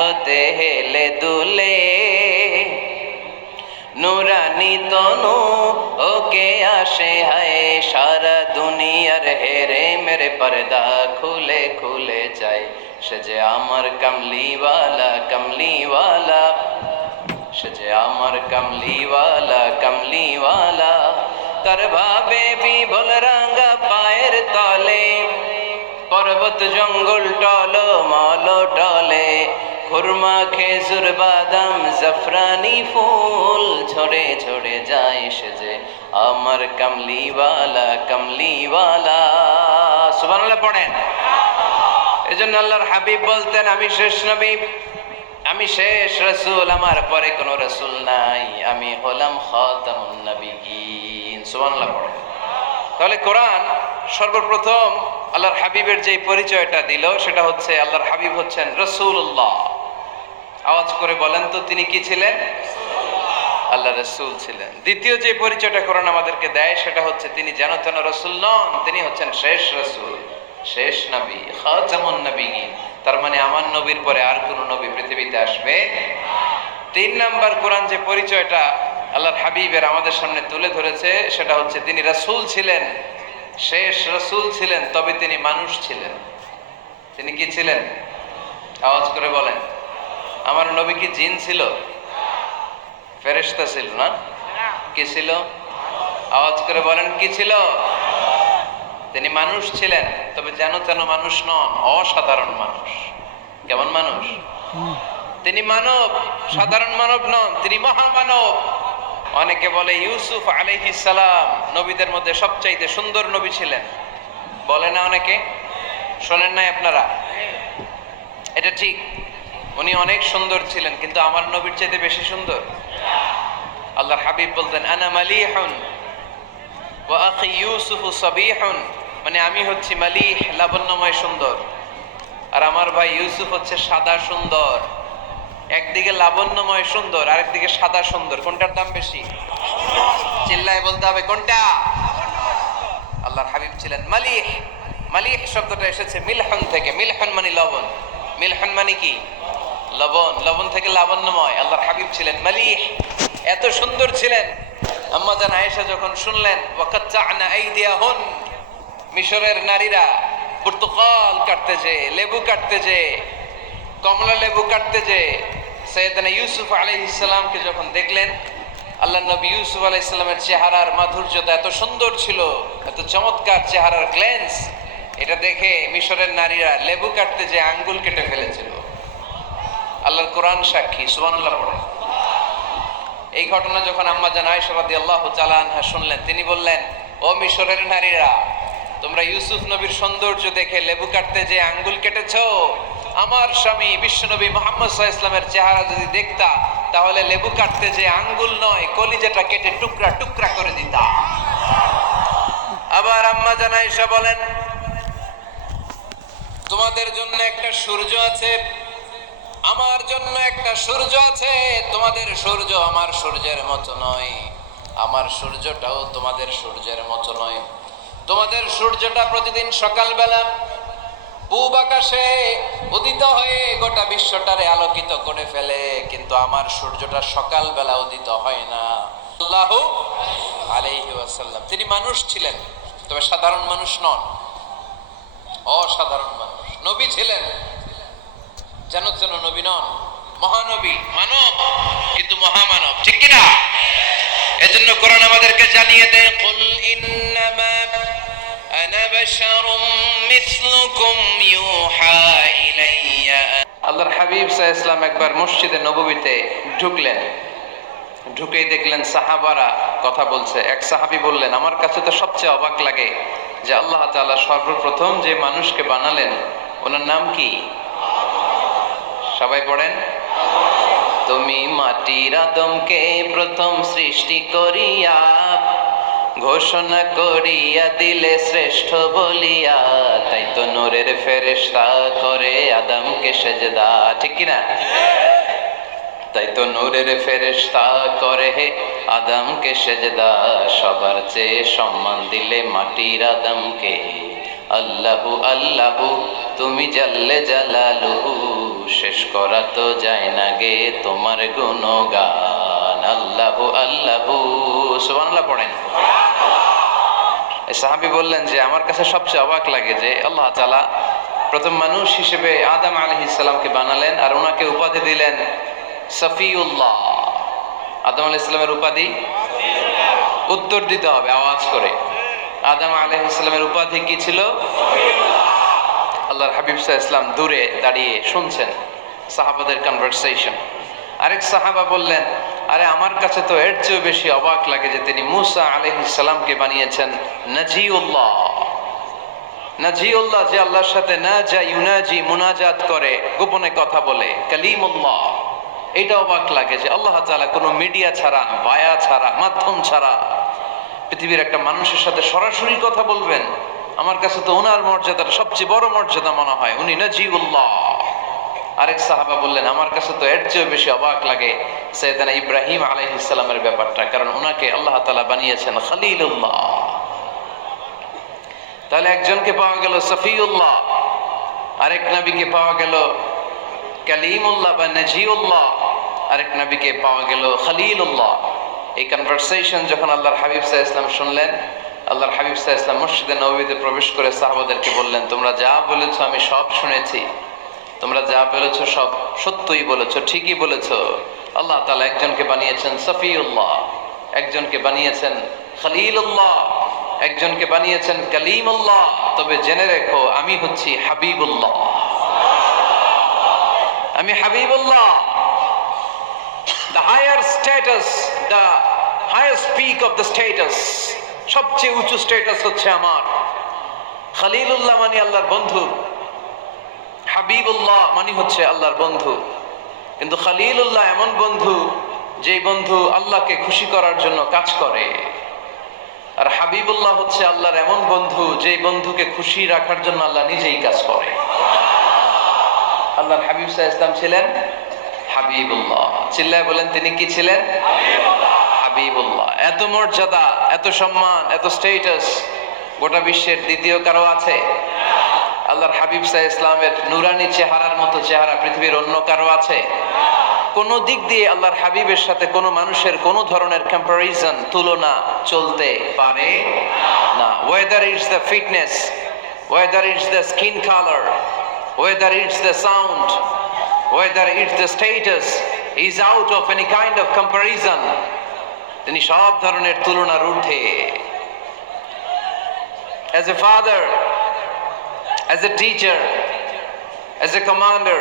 হতে হেলে দুলে, নুরানি তনু ওকে আসে হায়, সারা দুনিয়ার হেরে মেরে পর্দা খুলে খুলে যায়। সে যে আমার কমলিওয়ালা কমলিওয়ালা, সে যে আমার কমলিওয়ালা কমলিওয়ালা। তার ভাবে বিভোল রাঙ্গা পায়ের তলে, পর্বত জঙ্গল টল মল টলে, খুরমা খেজুর বাদাম জাফরানি ফুল ঝরে ঝরে যায়। সে যে আমার কমলিওয়ালা কমলিওয়ালা। সুবহানাল্লাহ পড়েন। এজন্য আল্লাহর হাবিব বলতেন, আমি শেষ নবী, আমি শেষ রাসূল, আমার পরে কোনো রাসূল নাই, আমি হলাম খাতামুন নবিয়্যিন। সুবহানাল্লাহ পড়েন। তাহলে কোরআন সর্বপ্রথম আল্লাহর হাবিবের যে পরিচয়টা দিল সেটা হচ্ছে আল্লাহর হাবিব হচ্ছেন রাসূলুল্লাহ। আওয়াজ করে বলেন তো, তিনি কি ছিলেন? আল্লাহ রাসূল ছিলেন। দ্বিতীয় যে পরিচয়টা কোরআন আমাদেরকে দেয় সেটা হচ্ছে তিনি যেন তেন রাসূল নন, তিনি হচ্ছেন শেষ রাসূল, শেষ নবী, খাতামুন নবিয়্যিন। তার মানে আমার নবীর পরে আর কোন নবী পৃথিবীতে আসবে না। তিন নাম্বার কোরআন যে পরিচয়টা আল্লাহর হাবিবের আমাদের সামনে তুলে ধরেছে সেটা হচ্ছে তিনি রাসূল ছিলেন, শেষ রাসূল ছিলেন, তবে তিনি মানুষ ছিলেন। তিনি কি ছিলেন? আওয়াজ করে বলেন। আমার নবী কি জিন ছিল? ফেরেশতা ছিল না? কি ছিল? আওয়াজ করে বলেন, কি ছিল? তিনি মানুষ ছিলেন, তবে যেন তেন মানুষ নন, অসাধারণ মানুষ। কেমন মানুষ? তিনি মানব, সাধারণ মানব নন, তিনি মহামানব। অনেকে বলে ইউসুফ আলাইহিস সালাম নবীদের মধ্যে সবচাইতে সুন্দর নবী ছিলেন, বলে না অনেকে? শোনেন নাই আপনারা? এটা ঠিক, উনি অনেক সুন্দর ছিলেন, কিন্তু আমার নবীর চাইতে বেশি সুন্দর। আল্লাহর হাবিব বলতেন, আনা মালিহুন ওয়া আখি ইউসুফু সাবিহুন, মানে আমি হচ্ছি মালিহ, লাবণ্যময় সুন্দর, আর আমার ভাই ইউসুফ হচ্ছে সাদা সুন্দর। একদিকে লাবণ্যময় সুন্দর, আরেকদিকে সাদা সুন্দর, কোনটার দাম বেশি? চিল্লায় বলতে হবে কোনটা? আল্লাহর হাবিব ছিলেন মালিহ। মালিহ শব্দটা এসেছে মিলহন থেকে, মিলহন মানে লবণ, মিলহন মানে কি? লবণ, লবণ থেকে লাবণ্যময়। আল্লাহর হাবিব ছিলেন মালিহ, এত সুন্দর ছিলেন। আম্মা জান আয়েশা যখন শুনলেন ওয়াকাত্তা'না আইদিয়াহুন, মিশরের নারীরা পর্তুগাল কাটতে যে, লেবু কাটতে যে, কমলা লেবু কাটতে যে সাইয়েদনা ইউসুফ আলাইহিস সালামকে যখন দেখলেন, আল্লাহ নবী ইউসুফ আলাইহিস সালামের চেহারার মাধুর্যতা এত সুন্দর ছিল, এত চমৎকার চেহারার গ্ল্যান্স, এটা দেখে মিশরের নারীরা লেবু কাটতে যে আঙ্গুল কেটে ফেলেছিল। আল্লাহর কোরআন সাক্ষী। সুবহানাল্লাহ পড়েন। এই ঘটনা যখন আম্মা জান আয়েশা রাদিয়াল্লাহু তাআলা আনহা শুনলেন, তিনি বললেন, ও মিশরের নারীরা, তোমরা ইউসুফ নবীর সৌন্দর্য দেখে লেবু কাটতে যে আঙ্গুল কেটেছো, আমার স্বামী বিশ্বনবী মুহাম্মদ সাল্লাল্লাহু আলাইহি ওয়াসাল্লামের চেহারা যদি দেখতা, তাহলে লেবু কাটতে যে আঙ্গুল নয়, কলিজাটা কেটে টুকরা টুকরা করে দিতা। আবার আম্মা জান আয়েশা বলেন, তোমাদের জন্য একটা সূর্য আছে, আমার জন্য একটা সূর্য আছে, তোমাদের সূর্য আমার সূর্যের মতো নয়, আমার সূর্যটাও তোমাদের সূর্যের মতো নয়। তোমাদের সূর্যটা প্রতিদিন সকালবেলা পূব আকাশে উদিত হয়ে গোটা বিশ্বটারে আলোকিত করে ফেলে, কিন্তু আমার সূর্যটা সকালবেলা উদিত হয় না। সাল্লাল্লাহু আলাইহি ওয়াসাল্লাম। তিনি মানুষ ছিলেন, তবে সাধারণ মানুষ নন, অসাধারণ মানুষ। নবী ছিলেন, যেন তেন নবী নন, মহানবী, মানব কিন্তু মহামানব, ঠিক কি না? এজন্য কোরআন আমাদেরকে জানিয়ে দেয়, কুল ইন্নামা আনা বাশারুম মিসলুকুম ইউহা ইলাইয়া। আল্লাহর হাবিব সাল্লাল্লাহু আলাইহি ওয়াসাল্লাম একবার মসজিদে নববীতে ঢুকলেন, ঢুকেই দেখলেন সাহাবারা কথা বলছে। এক সাহাবী বললেন, আমার কাছে তো সবচেয়ে অবাক লাগে যে আল্লাহ তাআলা সর্বপ্রথম যে মানুষকে বানালেন ওনার নাম কি? সবাই পড়েন। তুমি মাটির আদমকে প্রথম সৃষ্টি করিয়া ঘোষণা করিয়া দিলে শ্রেষ্ঠ বলিয়া, তাই তো নূরের ফেরেশতা করে আদমকে সেজদা, ঠিক কি না? তাই তো নূরের ফেরেশতা করে আদমকে সেজদা, সবার চেয়ে সম্মান দিলে মাটির আদমকে, আল্লাহু আল্লাহু তুমি জাল্লে জালালুহু, শেষ করা তো যায় না গে তোমার গুণগান। আল্লাহু আল্লাহু, সুবহানাল্লাহ পড়েন। সাহাবী বললেন যে আমার কাছে সবচেয়ে অবাক লাগে যে আল্লাহ তাআলা প্রথম মানুষ হিসেবে আদম আলাইহিস সালামকে বানালেন আর ওনাকে উপাধি দিলেন সফিউল্লাহ। আদম আলাইহিস সালামের উপাধি উত্তর দিতে হবে আওয়াজ করে। আদম আলাইহিস সালামের উপাধি কি ছিল? আল্লাহর হাবিব সাল্লাল্লাহু আলাইহি ওয়াসাল্লাম দূরে দাঁড়িয়ে শুনছেন সাহাবাদের কনভারসেশন। আরেক সাহাবা বললেন, আরে আমার কাছে তো এর চেয়ে বেশি অবাক লাগে যে তিনি মুসা আলাইহিস সালামকে বানিয়েছেন নাজিউল্লাহ। নাজিউল্লাহ, যে আল্লাহর সাথে নাজা ইউনাজি মুনাজাত করে, গোপনে কথা বলে, কালিমুল্লাহ। এটা অবাক লাগে যে আল্লাহ তাআলা কোনো মিডিয়া ছাড়া, বায়া ছাড়া, মাধ্যম ছাড়া পৃথিবীর একটা মানুষের সাথে সরাসরি কথা বলবেন। আমার কাছে তো ওনার মর্যাদাটা সবচেয়ে বড় মর্যাদা মনে হয়, উনি নাজিউল্লাহ। আরেক সাহাবা বললেন, আমার কাছে তো এর চেয়ে বেশি অবাক লাগে সাইয়েদনা ইব্রাহিম আলাইহিস সালামের ব্যাপারটা, কারণ ওনাকে আল্লাহ তাআলা বানিয়েছেন খলিলুল্লাহ। তাহলে একজনকে পাওয়া গেল সফিউল্লাহ, আরেক নবীকে পাওয়া গেল কালিমুল্লাহ বা নাজিউল্লাহ, আরেক নবীকে পাওয়া গেল খলিলুল্লাহ। এই কনভারসেশন যখন আল্লাহর হাবিব সাল্লাল্লাহু আলাইহি ওয়াসাল্লাম শুনলেন, আল্লাহর হাবিব সাল্লাল্লাহু আলাইহি ওয়াসাল্লাম মসজিদে নববীতে প্রবেশ করে সাহাবাদেরকে বললেন, তোমরা যা বলেছো আমি সব শুনেছি, তোমরা যা বলেছো সব সত্যই বলেছো, ঠিকই বলেছো। আল্লাহ তাআলা একজনকে বানিয়েছেন সফিউল্লাহ, একজনকে বানিয়েছেন খলিলুল্লাহ, একজনকে বানিয়েছেন কালিমুল্লাহ। তবে জেনে রেখো আমি হচ্ছি হাবিবুল্লাহ, আমি Habibullah. The higher status, the highest peak of the status, সবচেয়ে উঁচু স্ট্যাটাস হচ্ছে আমার। খলিলুল্লাহ মানে আল্লাহর বন্ধু, হাবিবুল্লাহ মানে হচ্ছে আল্লাহর বন্ধু। কিন্তু খলিলুল্লাহ এমন বন্ধু যেই বন্ধু আল্লাহকে খুশি করার জন্য কাজ করে, আর হাবিবুল্লাহ হচ্ছে আল্লাহর এমন বন্ধু যেই বন্ধুকে খুশি রাখার জন্য আল্লাহ নিজেই কাজ করে। আল্লাহর হাবিব সাল্লাল্লাহু আলাইহি ওয়াসাল্লাম ছিলেন হাবিবুল্লাহ। চিল্লায় বলেন তিনি কি ছিলেন? হাবিবুল্লাহ। এত মর্যাদা, এত সম্মান, এত স্ট্যাটাস গোটা বিশ্বের দ্বিতীয় কারো আছে? আল্লাহর হাবিব সাল্লাল্লাহু আলাইহি ওয়াসাল্লামের নুরানি চেহারার মতো চেহারা পৃথিবীর অন্য কারো আছে? কোন দিক দিয়ে আল্লাহর হাবিবের সাথে কোন মানুষের কোন ধরনের কম্পারিজন, তুলনা চলতে পারে না। Whether it's the fitness, whether it's the skin colour, whether it's the sound, whether it's the status, is out of any kind of comparison. তিনি সব ধরনের তুলনার ঊর্ধ্বে। As a father, as a teacher, as a commander,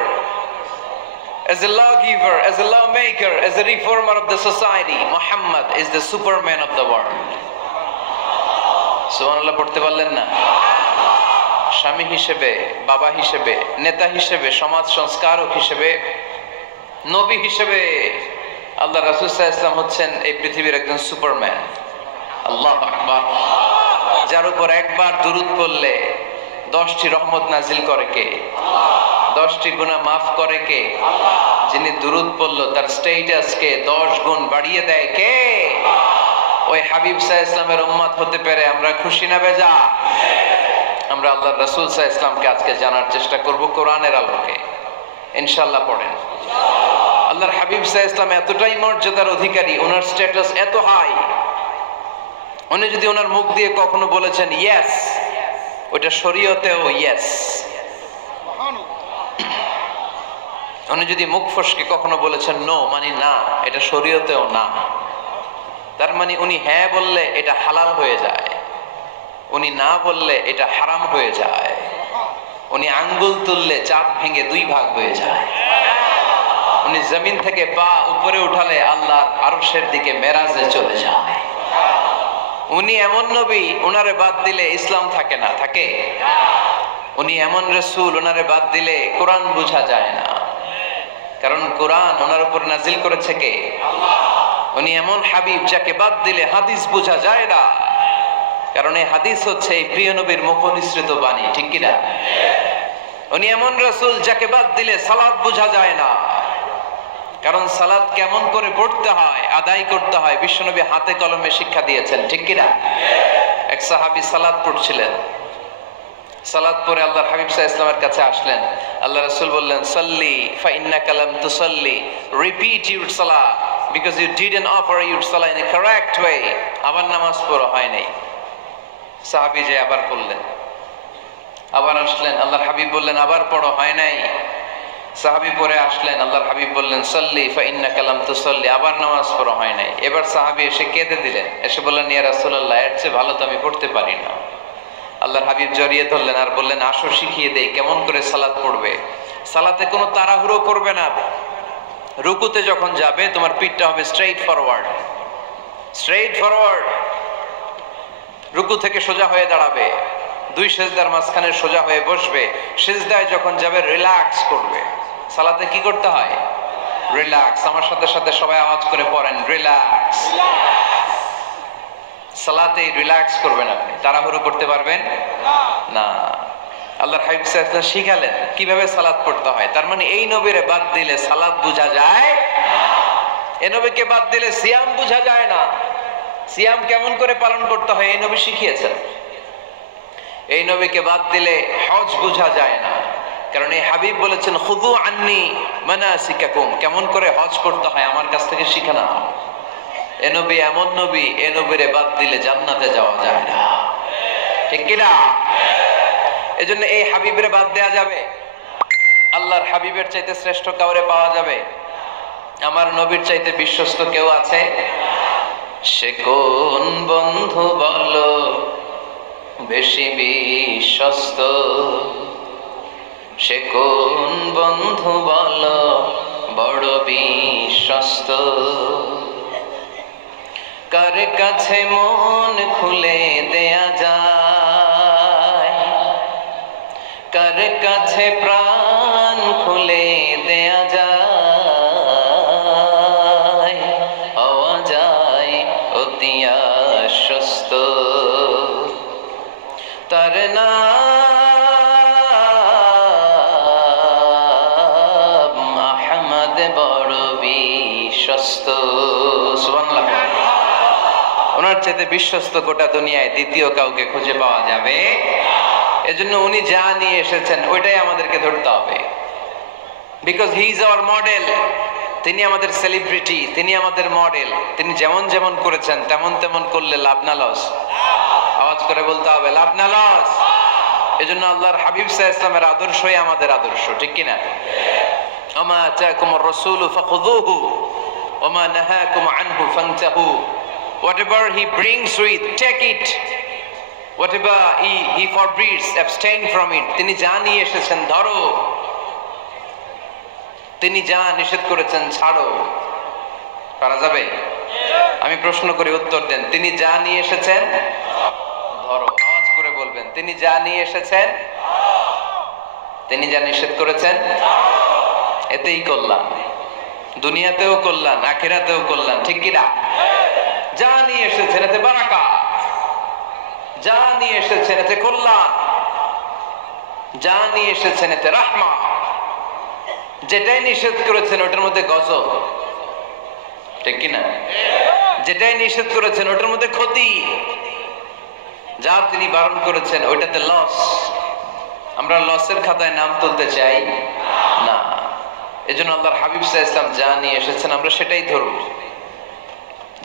as a lawgiver, as a lawmaker, as a reformer of the society, Muhammad is the superman of the world. সুবহানাল্লাহ পড়তে পারলেন না? স্বামী হিসেবে, বাবা হিসেবে, নেতা হিসেবে, সমাজ সংস্কারক হিসেবে, নবী হিসেবে আল্লাহ রাসূল সাল্লাল্লাহু আলাইহি ওয়াসাল্লাম হচ্ছেন এই পৃথিবীর একজন সুপারম্যান। আল্লাহু আকবার। যার উপর একবার দুরূদ পড়লে 10টি রহমত নাজিল করে কে? 10টি গুনাহ মাফ করে কে? যিনি দুরূদ পড়লো তার স্ট্যাটাসকে 10 গুণ বাড়িয়ে দেয় কে? ওই হাবিব সাল্লাল্লাহু আলাইহি ওয়াসাল্লামের উম্মত হতে পেরে আমরা খুশি না বেজা? আমরা আল্লাহর রাসূল সাল্লাল্লাহু আলাইহি ওয়াসাল্লামকে আজকে জানার চেষ্টা করব কোরআনের আলোকে, ইনশাআল্লাহ। পড়েন। আল্লাহর হাবিব সাল্লাল্লাহু আলাইহি ওয়াসাল্লাম এতটাই মর্যাদার অধিকারী, ওনার স্ট্যাটাস এত হাই, উনি যদি ওনার মুখ দিয়ে কখনো বলেছেন ইয়েস, ওটা শরীয়তেও ইয়েস। উনি যদি মুখ ফসকে কখনো বলেছেন নো, মানে না, এটা শরীয়তেও না। তার মানে উনি হ্যাঁ বললে এটা হালাল হয়ে যায়, উনি না বললে এটা হারাম হয়ে যায়। উনি আঙ্গুল তুললে চাঁদ ভেঙে 2 ভাগ হয়ে যায়। উনি জমিন থেকে পা উপরে উঠালে আল্লাহর আরশের দিকে মেরাজে চলে যায়। উনি এমন নবী, ওনারে বাদ দিলে ইসলাম থাকে না, থাকে? উনি এমন রাসূল, ওনারে বাদ দিলে কোরআন বোঝা যায় না, কারণ কোরআন ওনার উপর নাজিল করেছে কে? আল্লাহ। উনি এমন হাবিব যাকে বাদ দিলে হাদিস বোঝা যায় না, কারণ এই হাদিস হচ্ছে এই প্রিয় নবীর মুখ নিঃসৃত বাণী, ঠিক কি না? উনি এমন রাসূল যাকে বাদ দিলে সালাত বোঝা যায় না, কারণ সালাত কেমন করে পড়তে হয়, আদায় করতে হয় বিশ্বনবী হাতে কলমে শিক্ষা দিয়েছেন, ঠিক কি না? এক সাহাবী সালাত পড়ছিলেন, সালাত পরে আল্লাহর হাবিব সাল্লাল্লাহু আলাইহি ওয়াসাল্লামের কাছে আসলেন। আল্লাহ রাসূল বললেন, সাল্লি ফা ইন্নাকা লাম তুসাল্লি, রিপিট ইউর সালাহ because you didn't offer your সালাহ ইন এ কারেক্ট ওয়ে। আবার নামাজ পড়া হয় নাই। সাহাবী যে আবার পড়লেন, আবার আসলেন, আল্লাহর হাবিব বললেন আবার পড়ো, হয় নাই। সাহাবী পরে আসলেন, আল্লাহর হাবিব বললেন সাল্লি ফা ইন্নাকা লাম তুসাল্লি, আবার নামাজ পড়া হয় নাই। এবার সাহাবী এসে কেঁদে দিলেন, এসে বললেন, ইয়া রাসূলুল্লাহ, এর চেয়ে ভালো তো আমি পড়তে পারি না। আল্লাহর হাবিব জড়িয়ে ধরলেন আর বললেন, আসো শিখিয়ে দেই কেমন করে সালাত পড়বে। সালাতে কোনো তাড়াহুড়ো করবে না। রুকুতে যখন যাবে তোমার পিঠটা হবে স্ট্রেইট ফরওয়ার্ড, স্ট্রেইট ফরওয়ার্ড। রুকু থেকে সোজা হয়ে দাঁড়াবে, দুই সিজদার মাঝখানে সোজা হয়ে বসবে। সিজদায় যখন যাবে রিল্যাক্স করবে। সালাতে কি করতে হয়? রিল্যাক্স। আমার সাথে সাথে সবাই আওয়াজ করে পড়েন, রিল্যাক্স। সালাতে রিল্যাক্স করবেন আপনি, তাড়াহুড়ো করতে পারবেন না। আল্লাহর হাবিব সাল্লাল্লাহু আলাইহি ওয়াসাল্লাম শিখালেন কিভাবে সালাত পড়তে হয়। তার মানে এই নবীরে বাদ দিলে সালাত বোঝা যায়, এই নবীকে বাদ দিলে সিয়াম বোঝা যায় না। সিয়াম কেমন করে পালন করতে হয় এই নবী শিখিয়েছেন। এই নবীকে বাদ দিলে হজ বোঝা যায় না, কারণ এই হাবিব বলেছেন, খুযু আন্নী মানাসিকাকুম, কেমন করে হজ করতে হয় আমার কাছ থেকে শিখে নাও। এ নবী এমন নবী, এ নবীরে বাদ দিলে জান্নাতে যাওয়া যায় না, ঠিক কিনা? এজন্য এই হাবিবের বাদ দেয়া যাবে? আল্লাহর হাবিবের চাইতে শ্রেষ্ঠ কাউরে পাওয়া যাবে? আমার নবীর চাইতে বিশ্বস্ত কেউ আছে? সে কোন বন্ধু বলো বেশি বিশ্বস্ত? সে কোন বন্ধু বলো বড় বিশ্বস্ত? কার কাছে মন খুলে দেয়া যায়, কার কাছে প্রাণ খুলে দেয়া যায়, হওয়া যায় অতি আশ্বস্ত। তার নাম আহমদ, বড় বিশ্বস্ত। সুবহানাল্লাহ। ওনার চাইতে বিশ্বস্ত গোটা দুনিয়ায় দ্বিতীয় কাউকে খুঁজে পাওয়া যাবে? এজন্য উনি যা নিয়ে এসেছেন ওইটাই আমাদেরকে ধরতে হবে, because he is our model. তিনি আমাদের সেলিব্রিটি, তিনি আমাদের মডেল। তিনি যেমন যেমন করেছেন তেমন তেমন করলে লাভ না লস? আওয়াজ করে বলতে হবে, লাভ না লস? এজন্য আল্লাহর হাবিব সাল্লাল্লাহু আলাইহি ওয়াসাল্লামের আদর্শই আমাদের আদর্শ, ঠিক কিনা? ওমা আতাকুমুর রাসূলু ফাখুযুহু ওমা নাহাকুম আনহু ফান্তাহু। Whatever he brings with, take it. Whatever he forbids, abstain from it. তিনি যা নিয়ে এসেছেন ধরো, তিনি যা নিষেধ করেছেন ছাড়ো। পারা যাবে? আমি প্রশ্ন করি, উত্তর দেন। তিনি যা নিয়ে এসেছেন ধরো। আওয়াজ করে বলবেন, তিনি যা নিয়ে এসেছেন, তিনি যা নিষেধ করেছেন এতেই কল্যাণ, দুনিয়াতেও কল্যাণ, আখিরাতেও কল্যাণ, ঠিক কিনা? যা নিয়ে এসেছেন এতে বারাকা, যা নিয়ে এসেছেন এতে কল্যাণ, যা নিয়ে এসেছেন এতে রাহমা। যেটাই নিষেধ করেছেন ওটার মধ্যে গজব, ঠিক কিনা? যেটাই নিষেধ করেছেন ওটার মধ্যে ক্ষতি, যা তিনি বারণ করেছেন ওইটাতে লস। আমরা লসের খাতায় নাম তুলতে চাই না। এজন্য আল্লাহর হাবিব সাল্লাল্লাহু আলাইহি ওয়াসাল্লাম যা নিয়ে এসেছেন আমরা সেটাই ধরব,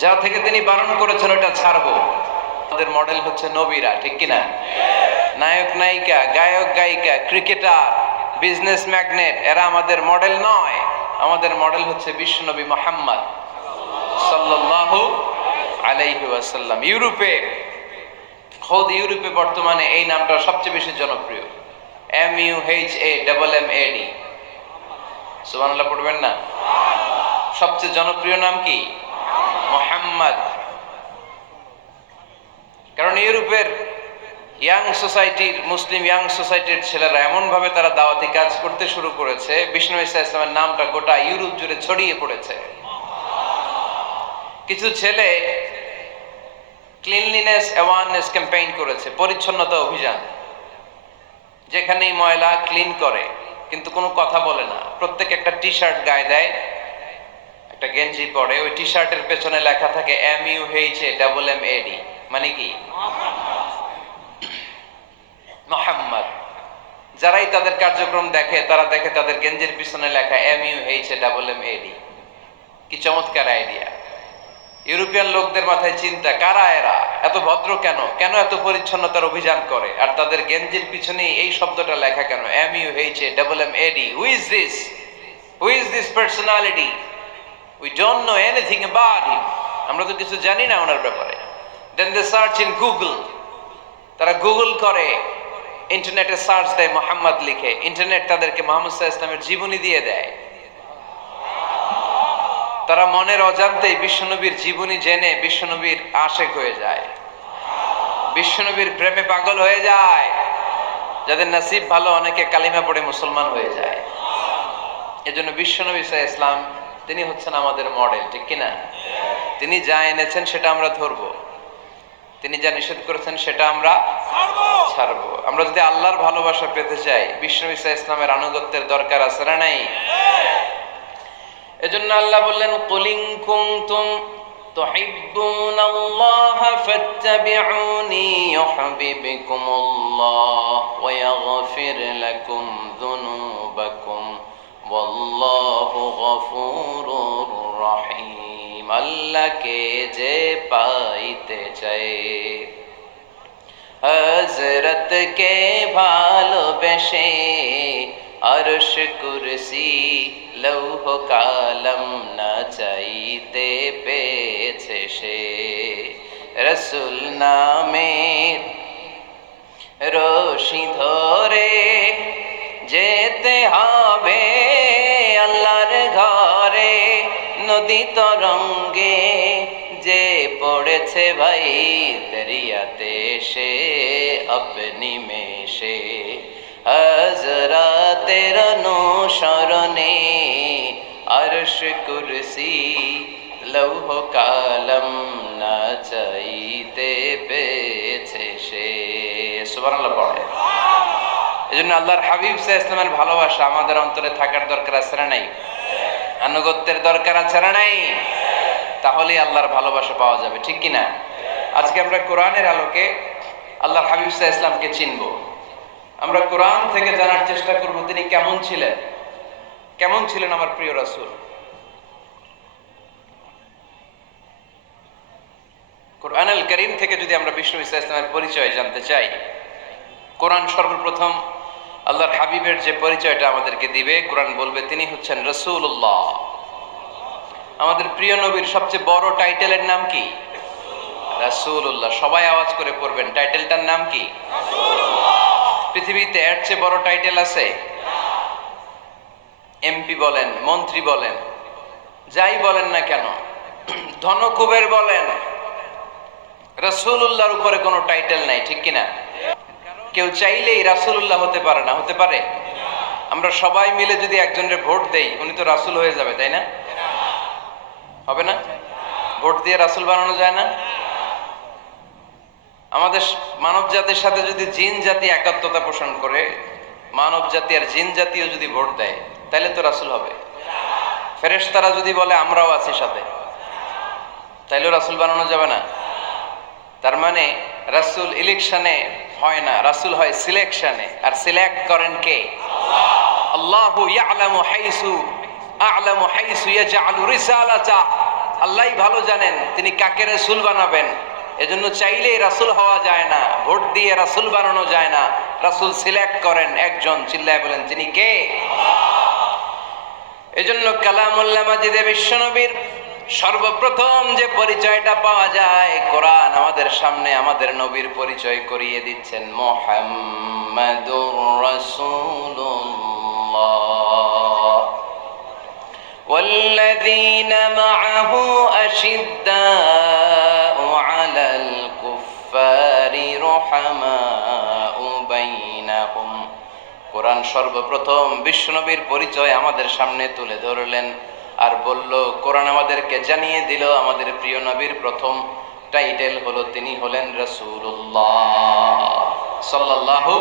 যা থেকে তিনি বারণ করেছেন ওটা ছাড়বো। আমাদের মডেল হচ্ছে নবীরা, ঠিক কিনা? নায়ক নায়িকা, গায়ক গায়িকা, ক্রিকেটার, বিজনেস ম্যাগনেট, এরা আমাদের মডেল নয়। আমাদের মডেল হচ্ছে বিশ্বনবী মুহাম্মদ সাল্লাল্লাহু আলাইহি ওয়াসাল্লাম। ইউরোপে, খোদ ইউরোপে বর্তমানে এই নামটা সবচেয়ে বেশি জনপ্রিয়, MUHAMMAD। সুবহানাল্লাহ পড়বেন না? সবচেয়ে জনপ্রিয় নাম কি? মুহাম্মদ। কারণ ইউরোপের ইয়াং সোসাইটির, মুসলিম ইয়াং সোসাইটির ছেলেরা এমন ভাবে তারা দাওয়াতি কাজ করতে শুরু করেছে, বিষ্ণু ঈসা ইসলামের নামটা গোটা ইউরোপ জুড়ে ছড়িয়ে পড়েছে। কিছু ছেলে ক্লিনলিনেস অ্যাওয়ারনেস ক্যাম্পেইন করেছে, পরিচ্ছন্নতা অভিযান। যেখানেই ময়লা ক্লিন করে, কিন্তু কোনো কথা বলে না। প্রত্যেক একটা টি শার্ট গায়ে দেয়, একটা গেঞ্জি পরে, ওই টি শার্টের পেছনে লেখা থাকে MUHAMMAD, মানে কি? মুহাম্মদ। যারাই তাদের কার্যক্রম দেখে তারা দেখে তাদের গেঞ্জির পিছনে লেখা MUHAMMAD। কি চমৎকার আইডিয়া! ইউরোপিয়ান লোকদের মাথায় চিন্তা, কারা এরা, এত ভদ্র কেন, কেন এত পরিচ্ছন্নতার অভিযান করে, আর তাদের গেঞ্জির পিছনে এই শব্দটা লেখা কেন, MUHAMMAD। Who is this personality? We don't know anything about him. আমরা তো কিছু জানি না ওনার ব্যাপারে। দেন দে সার্চ ইন গুগল। তারা গুগল করে, ইন্টারনেটে সার্চ দেয় মোহাম্মদ লিখে, ইন্টারনেট তাদেরকে মুহাম্মদ সাল্লাল্লাহু আলাইহি ওয়াসাল্লামের জীবনী দিয়ে দেয়। তারা মনের অজান্তেই বিশ্বনবীর জীবনী জেনে বিশ্বনবীর আশেক হয়ে যায়, বিশ্বনবীর প্রেমে পাগল হয়ে যায়। যাদের নসিব ভালো, অনেকে কালিমা পড়ে মুসলমান হয়ে যায়। এজন্য বিশ্বনবী সাল্লাল্লাহু আলাইহি ওয়াসাল্লাম তিনি হচ্ছেন আমাদের মডেল, ঠিক কিনা? তিনি যা এনেছেন সেটা আমরা ধরবো, তিনি যা নিষেধ করেছেন সেটা আমরা ছাড়বো। আমরা যদি আল্লাহর ভালোবাসা পেতে চাই, বিশ্বনবী সাল্লাল্লাহু আলাইহি ওয়াসাল্লামের আনুগত্যের দরকার আছে না নাই? এজন্য আল্লাহ বললেন, কুল ইন কুনতুম তুহিব্বুনাল্লাহা ফাত্তাবিউনি ইউহিব্বুকুমুল্লাহ ওয়া ইয়াগফির লাকুম যুনুবাকুম ওয়াল্লাহু গফুরুর রহিম। আল্লাহকে যে পাইতে চায়, হযরতকে ভালোবেসে আরশ কুরসি লৌহ কালম না চাইতে পেয়েছে সে। রাসূল নামের রশি ধরে যেতে হবে আল্লাহর ঘরে। নদী তরঙ্গে যে পড়েছে ভাই দরিয়াতে, সে আপনি মেশে হযরতের অনুসরণে আরশ কুরসি লৌহ কালম না চাইতে পেয়েছে সে। সুবহানাল্লাহ পড়ে। এজন্য আল্লাহর হাবিব সাল্লাল্লাহু আলাইহি ওয়াসাল্লামের ভালোবাসা আমাদের অন্তরে থাকার দরকার আছে না নাই? আনুগত্যের দরকার আছে না নাই? তাহলে আল্লাহর ভালোবাসা পাওয়া যাবে, ঠিক কিনা? আজকে আমরা কোরআনের আলোকে আল্লাহর হাবিব সাল্লাল্লাহু আলাইহি ওয়াসাল্লামকে চিনবো। আমরা কোরআন থেকে জানার চেষ্টা করব তিনি কেমন ছিলেন, কেমন ছিলেন আমার প্রিয় রাসূল। কোরআনুল কারীম থেকে যদি আমরা বিষ্ণু সাল্লাল্লাহু আলাইহি ওয়াসাল্লামের পরিচয় জানতে চাই, কোরআন সর্বপ্রথম আল্লাহর হাবিবের যে পরিচয়টা আমাদেরকে দিবে, কোরআন বলবে তিনি হচ্ছেন রাসূলুল্লাহ। আমাদের প্রিয় নবীর সবচেয়ে বড় টাইটেলের নাম কি? রাসূলুল্লাহ। সবাই আওয়াজ করে পড়বেন, টাইটেলটার নাম কি? পৃথিবীতে এর চেয়ে বড় টাইটেল আছে? এমপি বলেন, মন্ত্রী বলেন, যাই বলেন না কেন, ধনকুবের বলেন, রাসূলুল্লাহর উপরে কোনো টাইটেল নাই, ঠিক কিনা? কেউ চাইলেই রাসূলুল্লাহ হতে পারে না, হতে পারে? আমরা সবাই মিলে যদি একজনের ভোট দেই, উনি তো রাসূল হয়ে যাবে, তাই না? হবে না? ভোট দিয়ে রাসূল বানানো যায় না? আমাদের মানব জাতির সাথে যদি জিন জাতি একাত্মতা পোষণ করে, মানব জাতি আর জিন জাতিও যদি ভোট দেয়, তাহলে তো রাসূল হবে। ফেরেশতারা যদি বলে আমরাও আছি সাথে, তাইলেও রাসূল বানানো যাবে না। তার মানে রাসূল ইলেকশনে হয় না, রাসূল হয় সিলেকশনে। আর সিলেক্ট করেন কে? আল্লাহু ইয়ালামু হাইসু ইয়াজআলু রিসালাতা। আল্লাহই ভালো জানেন তিনি কাকে রাসূল বানাবেন। এজন্য চাইলেই রাসূল হওয়া যায় না, ভোট দিয়ে রাসূল বানানো যায় না। রাসূল সিলেক্ট করেন একজন, চিল্লায় বলেন তিনি কে? এজন্য কালামুল্লাহ মাজিদে বিশ্বনবীর সর্বপ্রথম যে পরিচয়টা পাওয়া যায়, কোরআন আমাদের সামনে আমাদের নবীর পরিচয় করিয়ে দিচ্ছেন, মুহাম্মাদুর রাসূলুল্লাহ ওয়াল্লাযীনা মাআহু আশিদ্দাউ আলাল কুফফারি রুহামাউ বাইনাহুম। কোরআন সর্বপ্রথম বিশ্বনবীর পরিচয় আমাদের সামনে তুলে ধরলেন আর বলল, কোরআন আমাদেরকে জানিয়ে দিল আমাদের প্রিয় নবীর প্রথম টাইটেল হলো তিনি হলেন রাসূলুল্লাহ সাল্লাল্লাহু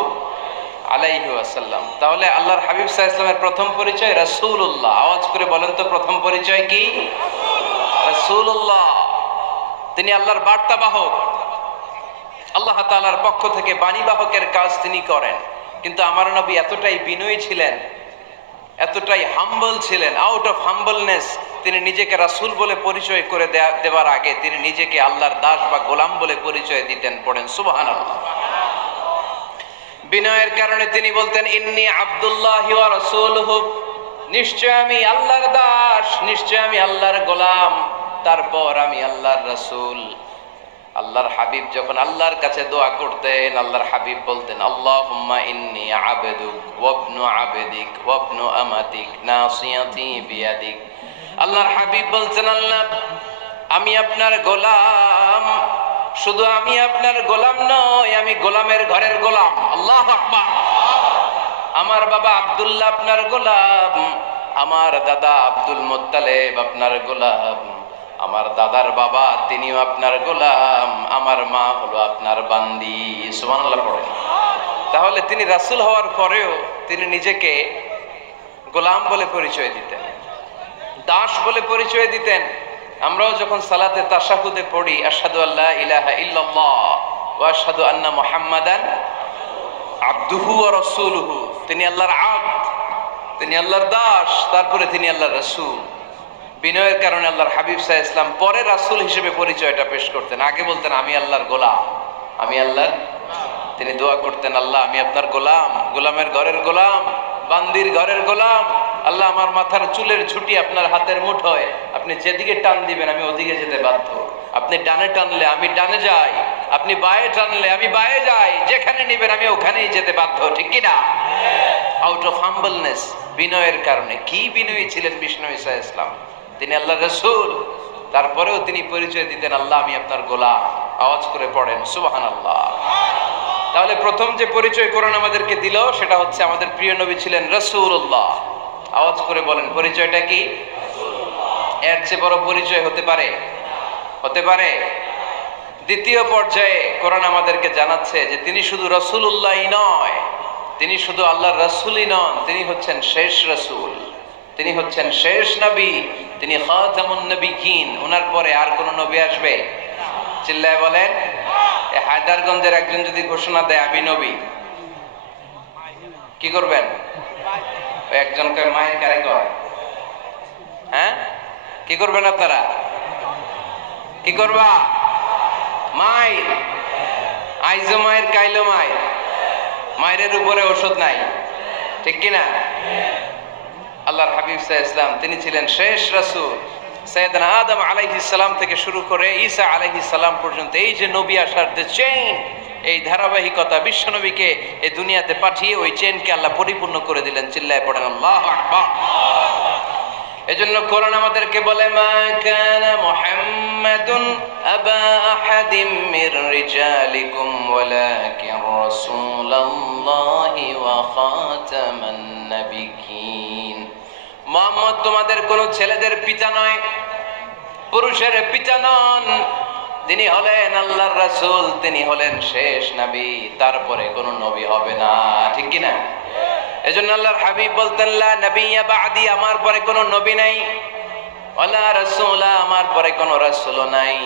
আলাইহি ওয়াসাল্লাম। তাহলে আল্লাহর হাবিব সাল্লাল্লাহু আলাইহি ওয়াসাল্লামের প্রথম পরিচয় রাসূলুল্লাহ। আওয়াজ করে বলেন তো প্রথম পরিচয় কি? রাসূলুল্লাহ। তিনি আল্লাহর বার্তাবাহক, আল্লাহ তাআলার পক্ষ থেকে বাণীবাহকের কাজ তিনি করেন। কিন্তু আমার নবী এতটাই বিনয়ী ছিলেন, এতটাই হাম্বল ছিলেন। আউট অফ হাম্বলনেস তিনি নিজেকে রাসূল বলে পরিচয় করে দেওয়ার আগে তিনি নিজেকে আল্লাহর দাস বা গোলাম বলে পরিচয় দিতেন। পড়েন সুবহানাল্লাহ। বিনয়ের কারণে তিনি বলতেন ইন্নী আব্দুল্লাহি ওয়া রাসূলুহু, নিশ্চয় আমি আল্লাহর দাস, নিশ্চয় আমি আল্লাহর গোলাম, তারপর আমি আল্লাহর রাসূল। আল্লাহর হাবিব যখন আল্লাহর কাছে দোয়া করতেন, আল্লাহর হাবিব বলতেন আল্লাহুম্মা ইন্নী আবদুক ওয়া ইবনু আবদিক ওয়া ইবনু আমাতিক নাসিয়াতি বিয়াদিক। আল্লাহর হাবিব বলতেন আল্লাহ আমি আপনার গোলাম, শুধু আমি আপনার গোলাম নই, আমি গোলামের ঘরের গোলাম। আল্লাহু আকবার। আমার বাবা আব্দুল্লাহ আপনার গোলাম, আমার দাদা আব্দুল মুত্তালিব আপনার গোলাম, আমার দাদার বাবা তিনিও আপনার গোলাম, আমার মা হলো আপনার বান্দি। সুবহানাল্লাহ পড়েন। তাহলে তিনি রাসূল হওয়ার পরেও তিনি নিজেকে গোলাম বলে পরিচয় দিতেন, দাস বলে পরিচয় দিতেন। আমরাও যখন সালাতে তাশাহুদে পড়ি আশহাদু আল্লা ইলাহা ইল্লাল্লাহ ওয়া আশহাদু আন্না মুহাম্মাদান আবদুহু ওয়া রাসূলুহু, তিনি আল্লাহর আবদ, তিনি আল্লাহর দাস, তারপরে তিনি আল্লাহর রাসূল। বিনয়ের কারণে আল্লাহর হাবিব সাল্লাল্লাহু আলাইহি ওয়াসাল্লাম পরে রাসূল হিসেবে পরিচয়টা পেশ করতেন, আগে বলতেন আমি আল্লাহর গোলাম, আমি আল্লাহর। তিনি দোয়া করতেন আল্লাহ আমি আপনার গোলাম, গোলামের ঘরের গোলাম, বান্দির ঘরের গোলাম। আল্লাহ আমার মাথার চুলের ঝুঁটি আপনার হাতের মুঠোয়, আপনি যেদিকে টান দিবেন আমি ওদিকে যেতে বাধ্য। আপনি ডানে টানলে আমি ডানে যাই, আপনি বায়ে টানলে আমি বায়ে যাই, যেখানে নিবেন আমি ওখানেই যেতে বাধ্য। ঠিক কি না? আউট অফ হাম্বলনেস, বিনয়ের কারণে। কি বিনয়ী ছিলেন বিষ্ণু ঈসা ইসলাম, তিনি আল্লাহর রাসূল, তারপরেও তিনি পরিচয় দিতেন আল্লাহ আমি আপনার গোলাম। আওয়াজ করে পড়েন সুবহানাল্লাহ। তাহলে প্রথম যে পরিচয় কোরআন আমাদেরকে দিল সেটা হচ্ছে আমাদের প্রিয় নবী ছিলেন রাসূলুল্লাহ। আওয়াজ করে বলেন পরিচয়টা কি? এর চেয়ে বড় পরিচয় হতে পারে? হতে পারে? দ্বিতীয় পর্যায়ে কোরআন আমাদেরকে জানাচ্ছে যে তিনি শুধু রাসূলুল্লাহই নয়, তিনি শুধু আল্লাহর রাসূলই নন, তিনি হচ্ছেন শেষ রাসূল, তিনি হচ্ছেন শেষ নবী, তিনি খাতামুন নবিয়্যিন। ওনার পরে আর কোন নবী আসবে? চিল্লায় বলেন। হায়দারগঞ্জের একজন যদি ঘোষণা দেয় আমি নবী, কি করবেন? ওই একজনকে মায়ের কারে কয়, হ্যাঁ কি করবেন আপনারা? কি করবা? মায়ের আইজো মায়ের কাইলো মায়ের, মায়ের উপরে ওষুধ নাই, ঠিক কিনা? আল্লাহর হাবিব সাল্লাল্লাহু আলাইহি ওয়াসাল্লাম তিনি ছিলেন শেষ রাসূল। সাইয়েদনা আদম আলাইহিস সালাম থেকে শুরু করে ঈসা আলাইহিস সালাম পর্যন্ত এই যে নবী আসার যে চেইন, এই ধারাবাহিকতা, বিশ্ব নবীকে এই দুনিয়াতে পাঠিয়ে ওই চেইনকে আল্লাহ পরিপূর্ণ করে দিলেন। চিল্লায় পড়েন আল্লাহু আকবার। এজন্য কোরআন আমাদেরকে বলে মা কানা মুহাম্মাদুন আবা আহাদিম মির রিজালিকুম ওয়ালাকিন রাসূলুল্লাহি ওয়া খাতামান নাবিয়্যিন। মুহাম্মদ তোমাদের কোন ছেলেদের পিতা নয়, পুরুষের পিতা নন, তিনি হলেন আল্লাহর রাসূল, তিনি হলেন শেষ নবী, তারপরে কোন নবী হবে না। ঠিক কি না? এজন্য আল্লাহর হাবিব বলতেন লা নবিয়্যা বা'দি, আমার পরে কোন নবী নাই, ওয়ালা রাসূলা, আমার পরে কোন রাসূল নাই।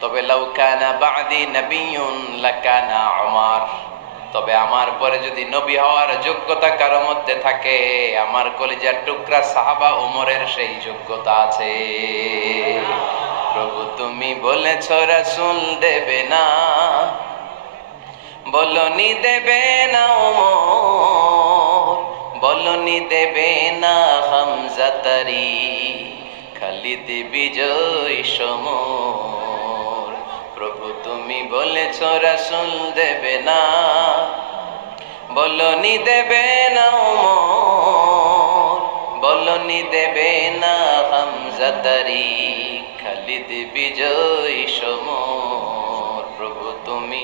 তবে লাউ কানা বা'দি নবিয়্যুন লাকানা উমর, তবে আমার পরে যদি নবী হওয়ার যোগ্যতা কারো মধ্যে থাকে, আমার কলিজার টুকরা সাহাবা ওমরের সেই যোগ্যতা আছে। প্রভু তুমি বলেছ রাসূল দেবে না, বলনি দেবে না ওমর, বলনি দেবে না হামজা তারি, খালিদ বিজয় সমর। প্রভু তুমি বলেছ রাসূল দেবে না, বলনি দেবে না ওমর, বলনি দেবে না হামজা তারি, খালিদ বিজয় সমর। প্রভু তুমি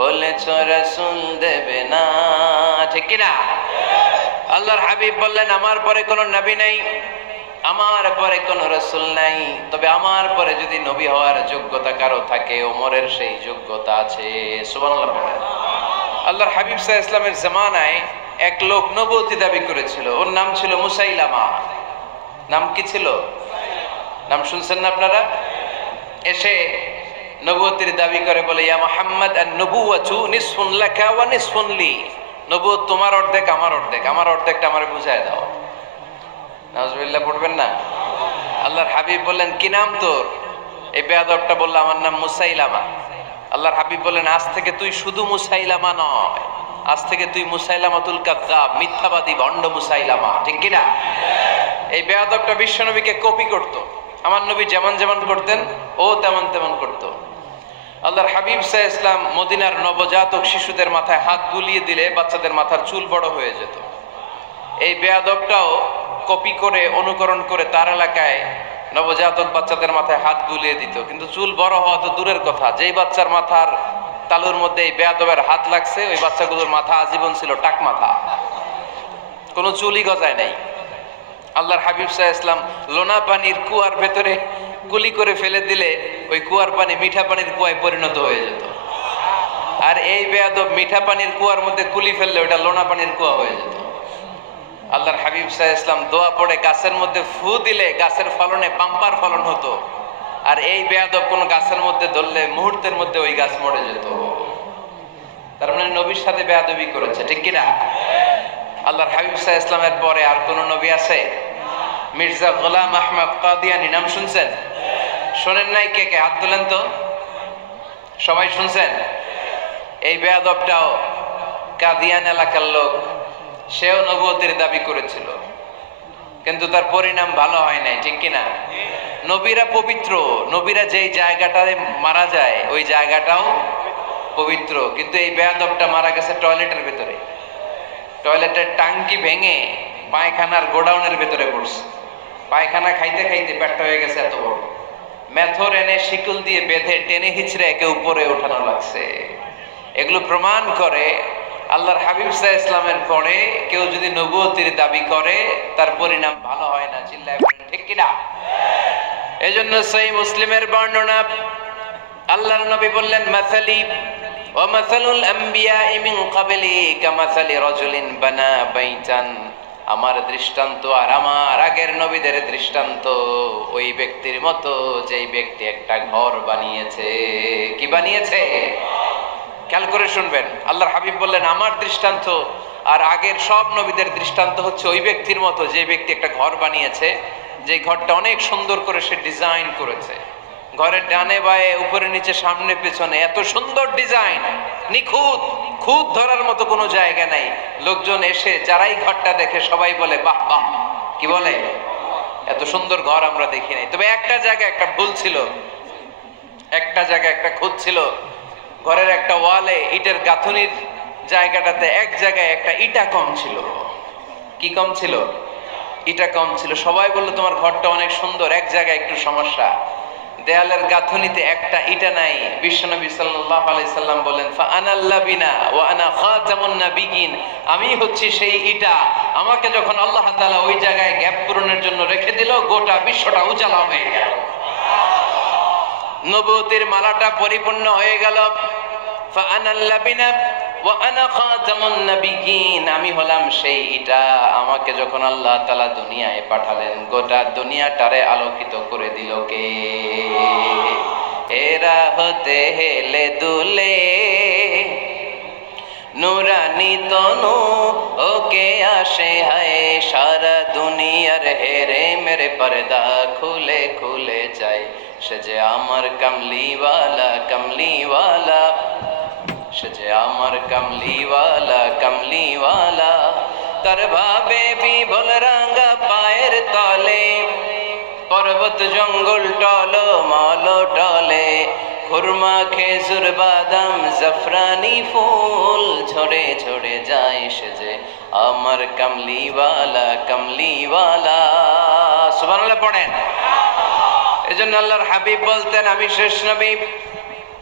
বলেছ রাসূল দেবে না। ঠিক কি না? আল্লাহর হাবিব বললেন আমার পরে কোন নবী নাই, আমার পরে কোন রাসূল নাই, তবে আমার পরে যদি নবী হওয়ার যোগ্যতা কারো থাকে, ওমরের সেই যোগ্যতা আছে। সুবহানাল্লাহ। আল্লাহর হাবিব সাল্লাল্লাহু আলাইহি ওয়াসাল্লামের জামানায় এক লোক নবুয়তি দাবি করেছিল, ওর নাম ছিল মুসাইলামা। নাম কি ছিল? নাম শুনছেন না আপনারা? এসে নবুয়তির দাবি করে বলে ইয়া মুহাম্মদ আন-নবুওয়াতু নিসফুন লাকা ওয়া নিসফুন লি, নবুয়ত তোমার অর্ধেক, আমার অর্ধেক, আমার অর্ধেকটা আমারে বুঝায় দাও। নাউজুবিল্লাহ পড়বেন না? আল্লাহর হাবিব বললেন কি নাম তোর? এই বেয়াদবটা বলল আমার নাম মুসাইলামা। আল্লাহর হাবিব বললেন আজ থেকে তুই শুধু মুসাইলামা নয়, আজ থেকে তুই মুসাইলামাতুল কাযযাব, মিথ্যাবাদী ভণ্ড মুসাইলামা, ঠিক কি না? এই বেয়াদবটা বিশ্বনবীকে কপি করত। আমার নবী যেমন যেমন করতেন ও তেমন তেমন করত। আল্লাহর হাবিব সাল্লাল্লাহু আলাইহি ওয়াসাল্লাম মদিনার নবজাতক শিশুদের মাথায় হাত বুলিয়ে দিলে বাচ্চাদের মাথার চুল বড় হয়ে যেত। এই বেয়াদবটাও কপি করে অনুকরণ করে তার এলাকায় নবজাতক বাচ্চাদের মাথায় হাত বুলিয়ে দিত, কিন্তু চুল বড় হওয়া তো দূরের কথা, যেই বাচ্চার মাথার তালুর মধ্যে এই বেয়াদবের হাত লাগছে ওই বাচ্চাগুলোর মাথা আজীবন ছিল টাক মাথা, কোনো চুলই গজায় নাই। আল্লাহর হাবিব সাল্লাল্লাহু আলাইহি ওয়াসাল্লাম লোনা পানির কুয়ার ভেতরে কুলি করে ফেলে দিলে ওই কুয়ার পানি মিঠা পানির কুয়ায় পরিণত হয়ে যেত। আর এই বেয়াদব মিঠা পানির কুয়ার মধ্যে কুলি ফেললে ওটা লোনা পানির কুয়া হয়ে যেত। আল্লাহর হাবিব সাল্লাল্লাহু আলাইহি ওয়াসাল্লাম দোয়া পড়ে গাছের মধ্যে ফু দিলে গাছের ফলনে বাম্পার ফলন হতো। আর এই বেয়াদব কোন গাছের মধ্যে ধরলে মুহূর্তের মধ্যে ওই গাছ মরে যেত। তার মানে নবীর সাথে বেয়াদবি করেছে, ঠিক কিনা? আল্লাহর হাবিব সাল্লাল্লাহু আলাইহি ওয়াসাল্লামের পরে আর কোন নবী আছে? মির্জা গোলাম আহমদ কাদিয়ানী নাম শুনছেন? শোনেন নাই? কে কে হাত তোলেন তো। সবাই শুনছেন? এই বেয়াদবটাও কাদিয়ান এলাকার লোক, সেও নবুয়তের দাবি করেছিল, কিন্তু তার পরিণাম ভালো হয় নাই, ঠিক কিনা? নবীরা পবিত্র, নবীরা যেই জায়গাটায় মারা যায় ওই জায়গাটাও পবিত্র, কিন্তু এই বেয়াদবটা মারা গেছে টয়লেটের ভেতরে। টয়লেটের টাঙ্কি ভেঙে পায়খানার গোডাউনের ভেতরে পড়ছে। পায়খানা খাইতে খাইতে পেটটা হয়ে গেছে এত বড়, মেথর এনে শিকল দিয়ে বেঁধে টেনে হিচড়ে একে উপরে ওঠানো লাগছে। এগুলো প্রমাণ করে আল্লাহর হাবিব সাল্লাল্লাহু আলাইহি ওয়াসাল্লামের পরে কেউ যদি নবুয়তের দাবি করে তার পরিণাম ভালো হয় না। চিল্লায় বলেন ঠিক কিনা? এজন্য সহিহ মুসলিমের বর্ণনা, আল্লাহর নবী বললেন মাসালি ওয়া মাসালুল আমবিয়া মিন ক্বাবলি কামাসালি রাজুলিন বানা বাইতান, আমার দৃষ্টান্ত আর আমার আগের নবীদের দৃষ্টান্ত ওই ব্যক্তির মতো যেই ব্যক্তি একটা ঘর বানিয়েছে। কি বানিয়েছে? খেয়াল করে শুনবেন। আল্লাহর হাবিব বললেন আমার দৃষ্টান্ত আর আগের সব নবীদের দৃষ্টান্ত হচ্ছে ওই ব্যক্তির মতো যে ব্যক্তি একটা ঘর বানিয়েছে, যে ঘরটা অনেক সুন্দর করে সে ডিজাইন করেছে। ঘরের ডানে বায়ে উপরে নিচে সামনে পেছনে এত সুন্দর ডিজাইন, নিখুঁত, খুঁত ধরার মতো কোনো জায়গা নাই। লোকজন এসে যারাই ঘরটা দেখে সবাই বলে বাহ বাহ, কি বলে, এত সুন্দর ঘর আমরা দেখি নাই। তবে একটা জায়গায় একটা ভুল ছিল, একটা জায়গায় একটা খুঁত ছিল। ঘরের একটা ওয়ালে ইটের গাঁথুনির জায়গাটাতে এক জায়গায় একটা ইটা কম ছিল। কি কম ছিল? ইটা কম ছিল। সবাই বললো তোমার ঘরটা অনেক সুন্দর, এক জায়গায় একটু সমস্যা, দেয়ালের গাঁথুনিতে একটা ইটা নাই। বিশ্বনবী সাল্লাল্লাহু আলাইহি সাল্লাম বলেন ফা আনাল লাবিনা ওয়া আনা খাতামুন নাবিয়িন, আমি হচ্ছি সেই ইটা। আমাকে যখন আল্লাহ তাআলা ওই জায়গায় গ্যাপ পূরণের জন্য রেখে দিল, গোটা বিশ্বটা উজালা হয়ে গেল, নবুয়তের মালাটা পরিপূর্ণ হয়ে গেল। ফা আনাল লাবিনা ওয়া আনা খাতামুন নাবিয়িন, আমি হলাম সেই ইটা। আমাকে যখন আল্লাহ তাআলা দুনিয়ায় পাঠালেন, গোটা দুনিয়াটারে আলোকিত করে দিল কে? এরা হতে হেলে দুলে নুরানি তনু ওকে আসে হায়, সারা দুনিয়ার হেরে মেরে পর্দা খুলে খুলে যায়। সে যে আমার কামলিওয়ালা কামলিওয়ালা, সে যে আমার কামলিওয়ালা কামলিওয়ালা, তার ভাবে বিভোল রাঙ্গা পায়ের তলে, পর্বত জঙ্গল টল মল টলে, খুরমা খেজুর বাদাম জাফরানি ফুল ঝরে ঝরে যায়। সে যে আমার কামলিওয়ালা কামলিওয়ালা। সুবহানাল্লাহ পড়েন। এজন্য আল্লাহর হাবিব বলতেন আমি শেষ নবী,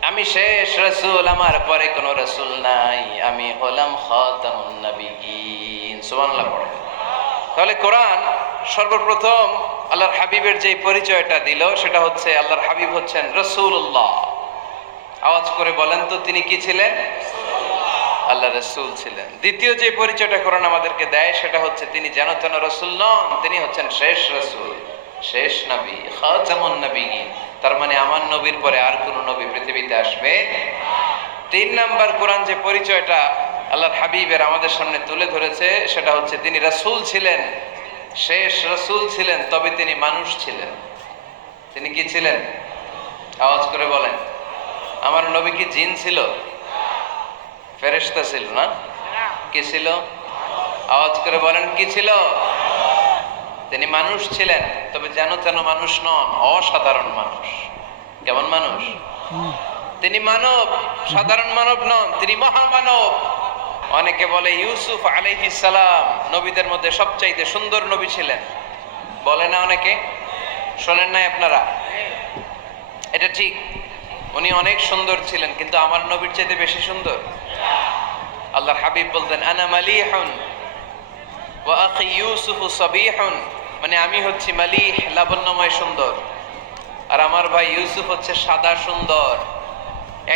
আমি শেষ রাসূল, আমার পরে কোনো রাসূল নাই, আমি হলাম খাতামুন নাবিয়িন। সুবহানাল্লাহ পড়েন। তাহলে কোরআন সর্বপ্রথম আল্লাহর হাবিবের যে পরিচয়টা দিল সেটা হচ্ছে আল্লাহর হাবিব হচ্ছেন রাসূলুল্লাহ। আওয়াজ করে বলেন তো তিনি কি ছিলেন? আল্লাহ রাসূল ছিলেন। দ্বিতীয় যে পরিচয়টা কোরআন আমাদেরকে দেয় সেটা হচ্ছে তিনি যেন তেন রাসূল নন, তিনি হচ্ছেন শেষ রাসূল, শেষ নবী, খাতামুন নাবিয়িন। তার মানে আমার নবীর পরে আর কোন নবী পৃথিবীতে আসবে। তিন নাম্বার কোরআন যে পরিচয়টা আল্লাহর হাবিবের আমাদের সামনে তুলে ধরেছে, সেটা হচ্ছে তিনি রাসূল ছিলেন, শেষ রাসূল ছিলেন, তবে তিনি মানুষ ছিলেন। তিনি কি ছিলেন? আওয়াজ করে বলেন। আমার নবী কি জিন ছিল? ফেরেশতা ছিল না? কি ছিল? আওয়াজ করে বলেন, কি ছিল? তিনি মানুষ ছিলেন, তবে যেন তেন মানুষ নন, অসাধারণ মানুষ। কেমন মানুষ? তিনি মানব, সাধারণ মানব নন, তিনি মহামানব। অনেকে বলে ইউসুফ আলাইহিস সালাম নবীদের মধ্যে সবচাইতে সুন্দর নবী ছিলেন, বলে না অনেকে? শোনেন নাই আপনারা? এটা ঠিক, উনি অনেক সুন্দর ছিলেন, কিন্তু আমার নবীর চাইতে বেশি সুন্দর। আল্লাহর হাবিব বলতেন, আনা মালিহুন ওয়া আখি ইউসুফ সাবিহুন, মানে আমি হচ্ছি মালিহ, লাবণ্যময় সুন্দর, আর আমার ভাই ইউসুফ হচ্ছে সাদা সুন্দর।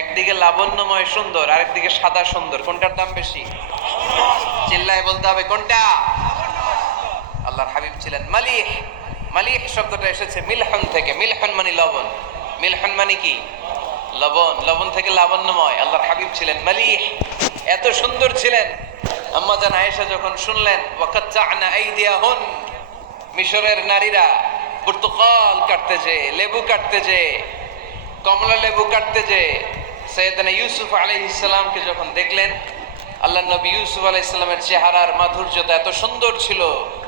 একদিকে লাবণ্যময় সুন্দর, আরেকদিকে সাদা সুন্দর, কোনটার দাম বেশি? চিল্লায় বলতে হবে কোনটা? আল্লাহর হাবিব ছিলেন মালিহ। মালিহ শব্দটা এসেছে মিলহন থেকে। মিলহন মানে লবণ, মিলহন মানে কি? লবণ। লবণ থেকে লাবণ্যময়। আল্লাহর হাবিব ছিলেন মালিহ, এত সুন্দর ছিলেন। আম্মা জান আয়েশা যখন শুনলেন ওয়াকাত্তা'না আইদিয়াহুন, মিশরের নারীরা পর্তুগাল কাটতে যে, লেবু কাটতে যে, কমলা লেবু কাটতে যে সাইয়েদনা ইউসুফ আলাইহিস সালামকে যখন দেখলেন, আল্লাহ নবী ইউসুফ আলাইহিস সালামের চেহারার মাধুর্যতা এত সুন্দর ছিল,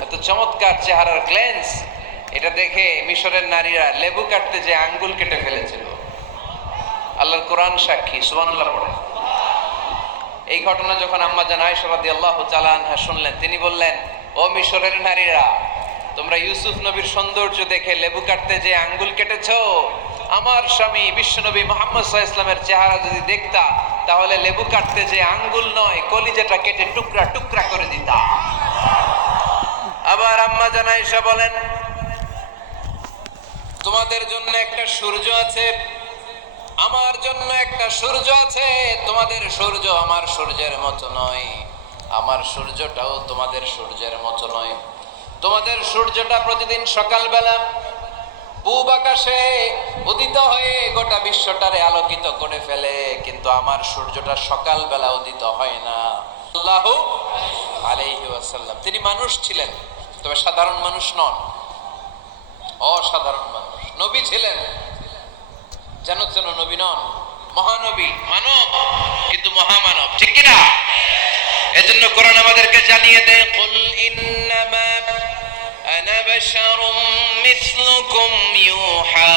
এত চমৎকার চেহারার গ্ল্যান্স, এটা দেখে মিশরের নারীরা লেবু কাটতে যে আঙ্গুল কেটে ফেলেছিল। আল্লাহর কোরআন সাক্ষী, সুবহানাল্লাহ পড়ে। এই ঘটনা যখন আম্মা জান আয়েশা রাদিয়াল্লাহু তাআলা আনহা শুনলেন, তিনি বললেন, ও মিশরের নারীরা, তোমরা ইউসুফ নবীর সৌন্দর্য দেখে লেবু কাটতে যে আঙ্গুল কেটেছো, আমার স্বামী বিশ্বনবী মুহাম্মদ সাল্লাল্লাহু আলাইহি ওয়াসাল্লামের চেহারা যদি দেখতা, তাহলে লেবু কাটতে যে আঙ্গুল নয়, কলিজাটা কেটে টুকরা টুকরা করে দিতা। আবার আম্মা জান আয়েশা বলেন, তোমাদের জন্য একটা সূর্য আছে, আমার জন্য একটা সূর্য আছে, তোমাদের সূর্য আমার সূর্যের মতো নয়, আমার সূর্যটাও তোমাদের সূর্যের মতো নয়। তোমাদের সূর্যটা প্রতিদিন সকালবেলা পূব আকাশে উদিত হয়ে গোটা বিশ্বটারে আলোকিত করে ফেলে, কিন্তু আমার সূর্যটা সকালবেলা উদিত হয় না। সাল্লাল্লাহু আলাইহি ওয়াসাল্লাম তিনি মানুষ ছিলেন, তবে সাধারণ মানুষ নন, অসাধারণ মানুষ। নবী ছিলেন, যেন যেন নবী নন, মহানবী, মানব কিন্তু মহামানব, ঠিক কি না? এজন্য কোরআন আমাদেরকে জানিয়ে দেয়, কুল ইন্নামা আনা বাশারুম মিসলুকুম ইউহা